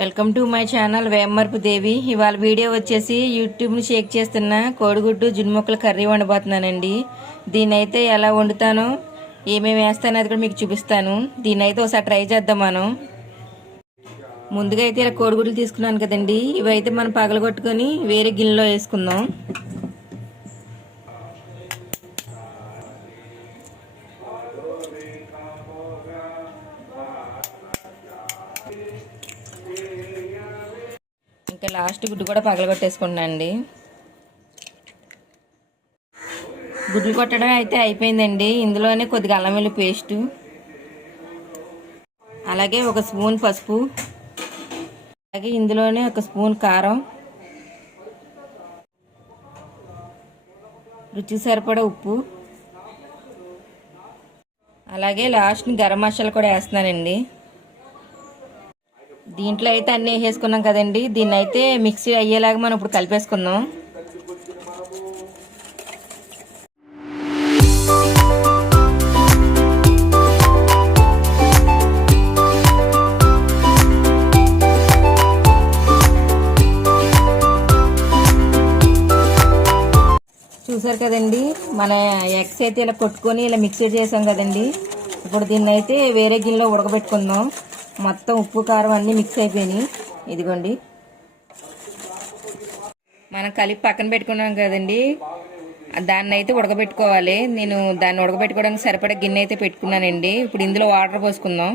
Welcome to my channel Vemarpu దేవి. ఇవాళ video వచ్చేసి యూట్యూబ్ని షేక్ చేస్తున్న కోడిగుడ్డు జున్ముక్కల కర్రీ వండబోతున్నానండి. దీన్ని అయితే ఎలా వండుతానో ఏమేమి వేస్తానో అది కూడా మీకు చూపిస్తాను. దీన్ని అయితే ఒకసారి ట్రై చేద్దాం మనం. ముందుగా అయితే ఇలా కోడిగుడ్లు తీసుకున్నాను కదండి, ఇవైతే మనం పగలగొట్టుకొని వేరే గిన్నెలో వేసుకుందాం. ఇంకా లాస్ట్ గుడ్డు కూడా పగలగొట్టేసుకున్నాను అండి. గుడ్లు కొట్టడం అయితే అయిపోయిందండి. ఇందులోనే కొద్దిగా అల్లం వెల్లుల్లి పేస్టు, అలాగే ఒక స్పూన్ పసుపు, అలాగే ఇందులోనే ఒక స్పూన్ కారం, రుచికి సరిపడా ఉప్పు, అలాగే లాస్ట్ని గరం మసాలా కూడా వేస్తున్నానండి. దీంట్లో అయితే అన్నీ వేసుకున్నాం కదండి, దీన్ని అయితే మిక్సీ అయ్యేలాగా మనం ఇప్పుడు కలిపేసుకుందాం. చూసారు కదండి, మన ఎగ్స్ అయితే ఇలా కొట్టుకొని ఇలా మిక్సీ చేసాం కదండి. ఇప్పుడు దీన్ని అయితే వేరే గిన్నెలో ఉడకబెట్టుకుందాం. మొత్తం ఉప్పు కారం అన్నీ మిక్స్ అయిపోయినాయి. ఇదిగోండి, మనం కలిపి పక్కన పెట్టుకున్నాం కదండి, దాన్ని అయితే ఉడకబెట్టుకోవాలి. నేను దాన్ని ఉడకబెట్టుకోవడానికి సరిపడా గిన్నె అయితే పెట్టుకున్నానండి. ఇప్పుడు ఇందులో వాటర్ పోసుకుందాం.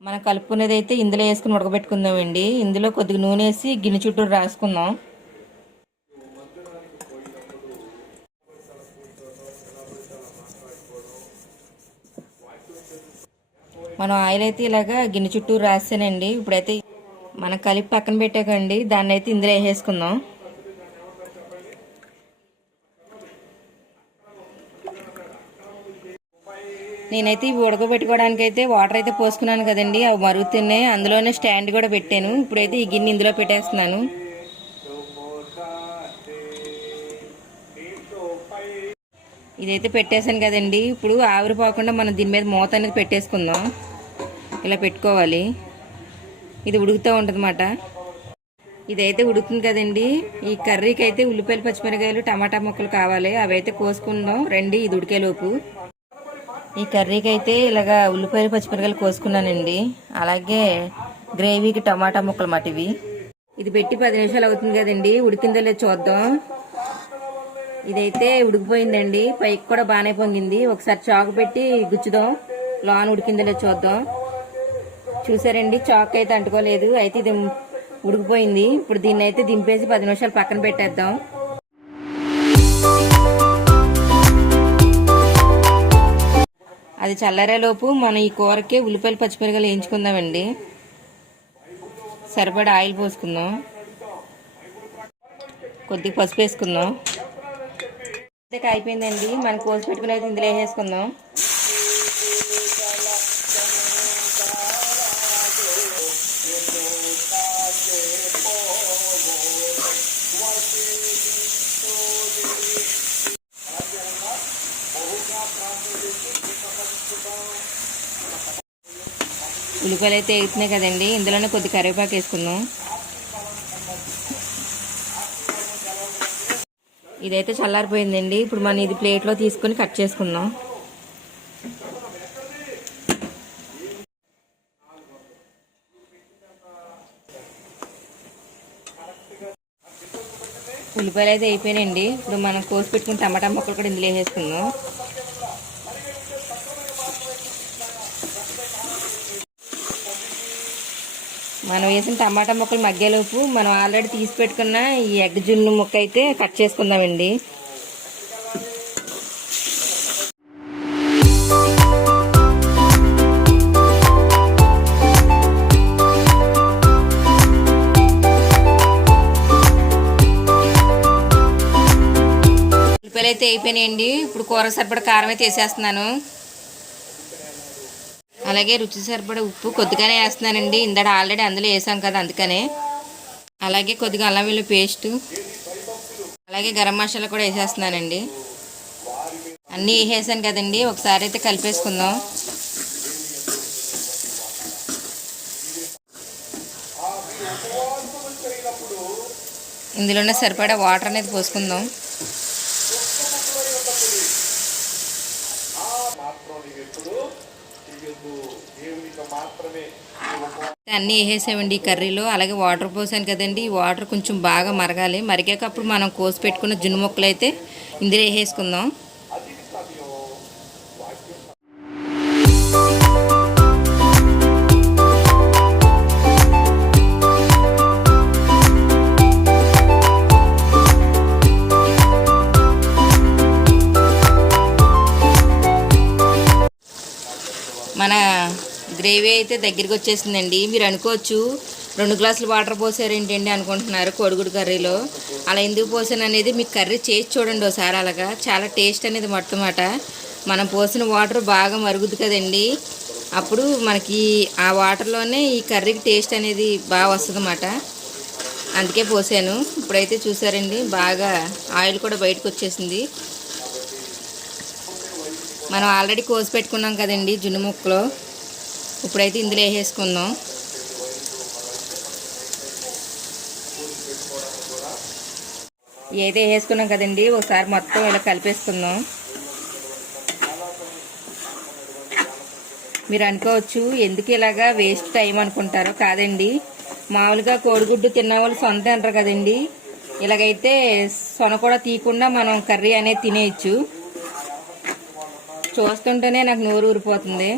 మనం కలుపుకునేది అయితే ఇందులో వేసుకుని ఉడకబెట్టుకుందామండి. ఇందులో కొద్దిగా నూనె వేసి గిన్నె చుట్టూ రాసుకుందాం. మనం ఆయిల్ అయితే ఇలాగా గిన్నె చుట్టూ రాసానండి. ఇప్పుడైతే మనం కలిపి పక్కన పెట్టాకండి, దాన్ని అయితే ఇందులో వేసేసుకుందాం. నేనైతే ఇవి ఉడకబెట్టుకోవడానికి అయితే వాటర్ అయితే పోసుకున్నాను కదండి, అవి మరుగుతున్నాయి. అందులోనే స్టాండ్ కూడా పెట్టాను. ఇప్పుడైతే ఈ గిన్నె ఇందులో పెట్టేస్తున్నాను. ఇదైతే పెట్టేశాను కదండి. ఇప్పుడు ఆవిరిపోకుండా మనం దీని మీద మూత అనేది పెట్టేసుకుందాం. ఇలా పెట్టుకోవాలి. ఇది ఉడుకుతూ ఉంటుంది అన్నమాట. ఇదైతే ఉడుకుతుంది కదండి. ఈ కర్రీకి అయితే ఉల్లిపాయలు, పచ్చిమిరకాయలు, టమాటా ముక్కలు కావాలి. అవి అయితే కోసుకుందాం రండి, ఇది ఉడికేలోపు. ఈ కర్రీకి అయితే ఇలాగా ఉల్లిపాయలు, పచ్చిమిరకాయలు కోసుకున్నానండి. అలాగే గ్రేవీకి టమాటా ముక్కలు మాట ఇవి. ఇది పెట్టి 10 నిమిషాలు అవుతుంది కదండి. ఉడికిందో లేదో చూద్దాం. ఇదైతే ఉడికిపోయిందండి, పైకి కూడా బాగానే పొంగింది. ఒకసారి చాకు పెట్టి గుచ్చుదాం, లోన ఉడికిందో లేదో చూద్దాం. చూసారండి, చాకు అయితే అంటుకోలేదు. అయితే ఇది ఉడికిపోయింది. ఇప్పుడు దీన్ని అయితే దింపేసి 10 నిమిషాలు పక్కన పెట్టేద్దాం. అది చల్లారేలోపు మనం ఈ కూరకి ఉల్లిపాయలు, పచ్చిమిరకాయలు వేయించుకుందామండి. సరిపడా ఆయిల్ పోసుకుందాం, కొద్దిగా పసుపు వేసుకుందాం. అయిపోయిందండి. మనం కోసి పెట్టుకునేది ఇందులో వేసేసుకుందాం. ఉల్లిపాయలు అయితే వేస్తున్నాయి కదండి, ఇందులోనే కొద్ది కరివేపాకు వేసుకుందాం. ఇదైతే చల్లారిపోయిందండి. ఇప్పుడు మనం ఇది ప్లేట్లో తీసుకొని కట్ చేసుకుందాం. ఉల్లిపాయలు అయితే అయిపోయినాయండి. ఇప్పుడు మనం కోసి పెట్టుకుని టమాటా ముక్కలు కూడా ఇందులో వేసేసుకుందాం. మనం వేసిన టమాటా ముక్కలు మగ్గేలోపు మనం ఆల్రెడీ తీసి పెట్టుకున్న ఈ ఎగ్ జున్ను ముక్క అయితే కట్ చేసుకుందామండి. ఉల్లిపాయలు అయితే అయిపోయినాయండి. ఇప్పుడు కూర సరిపడా కారం అయితే వేసేస్తున్నాను. అలాగే రుచి సరిపడా ఉప్పు కొద్దిగానే వేస్తున్నానండి. ఇందాక ఆల్రెడీ అందులో వేసాం కదా, అందుకనే. అలాగే కొద్దిగా అల్లం వెల్లుల్లి పేస్టు, అలాగే గరం మసాలా కూడా వేసేస్తున్నానండి. అన్నీ వేసేసాను కదండి, ఒకసారి అయితే కలిపేసుకుందాం. ఇందులోనే సరిపడా వాటర్ అనేది పోసుకుందాం. అన్నీ వేసేసామండి ఈ కర్రీలో. అలాగే వాటర్ పోసాను కదండి, ఈ వాటర్ కొంచెం బాగా మరగాలి. మరిగాక అప్పుడు మనం కోసి పెట్టుకున్న జున్ను ముక్కలు అయితే ఇందులో వేసేసుకుందాం. మన గ్రేవీ అయితే దగ్గరికి వచ్చేసిందండి. మీరు అనుకోవచ్చు 2 గ్లాసులు వాటర్ పోసారు ఏంటండి అనుకుంటున్నారు కోడిగుడ్డు కర్రీలో. అలా ఎందుకు పోసాను అనేది మీకు కర్రీ చేసి చూడండి ఒకసారి. అలాగా చాలా టేస్ట్ అనేది మొట్టమాట. మనం పోసిన వాటర్ బాగా మరుగుద్ది కదండి, అప్పుడు మనకి ఆ వాటర్లోనే ఈ కర్రీకి టేస్ట్ అనేది బాగా వస్తుంది అన్నమాట. అందుకే పోసాను. ఇప్పుడైతే చూసారండి బాగా ఆయిల్ కూడా బయటకు వచ్చేసింది. మనం ఆల్రెడీ కోసి పెట్టుకున్నాం కదండి జున్ను ముక్కలు, ఇప్పుడైతే ఇందులో వేసేసుకుందాం. ఏదైతే వేసుకున్నాం కదండి, ఒకసారి మొత్తం ఇలా కలిపేసుకుందాం. మీరు అనుకోవచ్చు ఎందుకు ఇలాగా వేస్ట్ టైం అనుకుంటారో. కాదండి, మామూలుగా కోడిగుడ్డు తిన్న వాళ్ళు సొంత అంటారు కదండి, ఇలాగైతే సొన కూడా తీయకుండా మనం కర్రీ అనేది తినేయచ్చు. చూస్తుంటేనే నాకు నోరు ఊరిపోతుంది.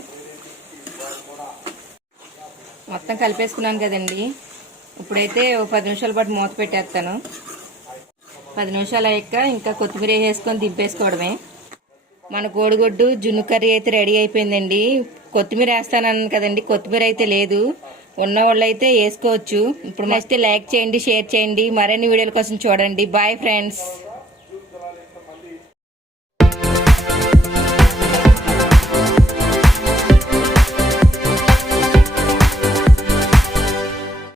మొత్తం కలిపేసుకున్నాను కదండి, ఇప్పుడైతే 10 నిమిషాల పాటు మూత పెట్టేస్తాను. 10 నిమిషాలు అయ్యాక ఇంకా కొత్తిమీర వేసుకొని దింపేసుకోవడమే. మన కోడిగుడ్డు జున్ను కర్రీ అయితే రెడీ అయిపోయిందండి. కొత్తిమీర వేస్తానన్నాను కదండి, కొత్తిమీర అయితే లేదు. ఉన్న వాళ్ళు అయితే వేసుకోవచ్చు. ఇప్పుడు నచ్చితే లైక్ చేయండి, షేర్ చేయండి. మరిన్ని వీడియోల కోసం చూడండి. Bye friends.